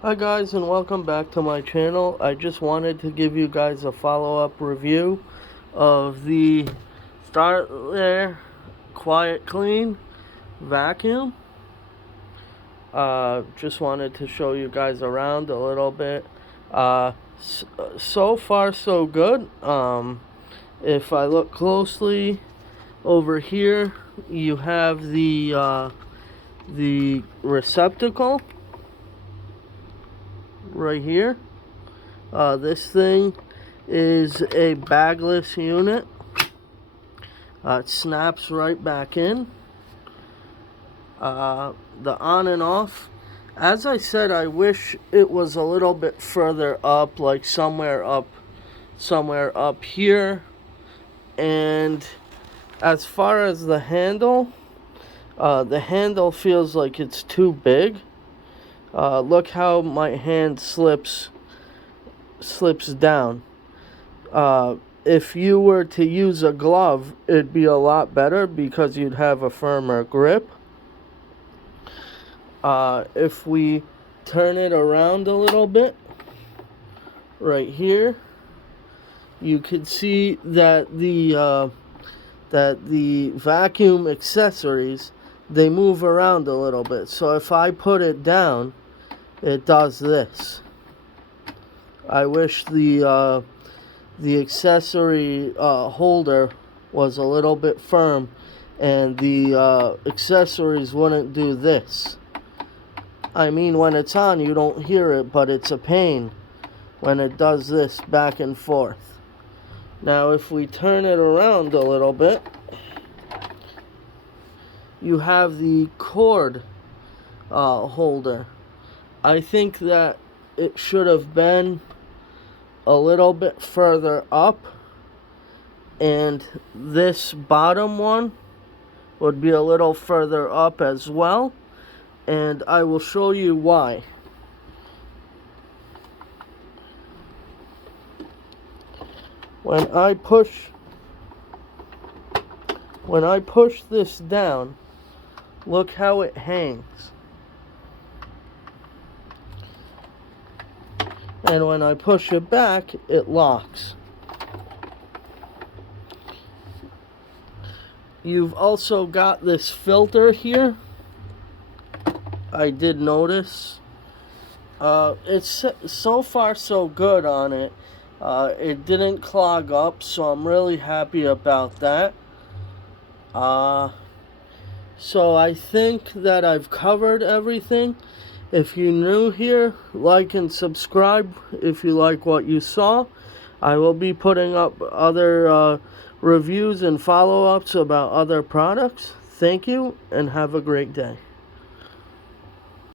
Hi guys, and welcome back to my channel. I just wanted to give you guys a follow-up review of the Sanitaire Quiet Clean vacuum. Just wanted to show you guys around a little bit. So far so good. If I look closely over here, you have the receptacle right here. This thing is a bagless unit. It snaps right back in. The on and off. As I said, I wish it was a little bit further up, like somewhere up here. And as far as the handle feels like it's too big. Look how my hand slips down. If you were to use a glove, it'd be a lot better because you'd have a firmer grip. If we turn it around a little bit, right here, you can see that the vacuum accessories, they move around a little bit. So if I put it down, it does this. I wish the accessory holder was a little bit firm and the accessories wouldn't do this. I mean, when it's on, you don't hear it, but it's a pain when it does this back and forth. Now, if we turn it around a little bit, you have the cord holder. I think that it should have been a little bit further up, and this bottom one would be a little further up as well, and I will show you why. When I push this down, look how it hangs. And when I push it back, it locks. You've also got this filter here. I did notice. It's so far so good on it. It didn't clog up, so I'm really happy about that. So I think that I've covered everything. If you're new here, like and subscribe if you like what you saw. I will be putting up other reviews and follow-ups about other products. Thank you, and have a great day.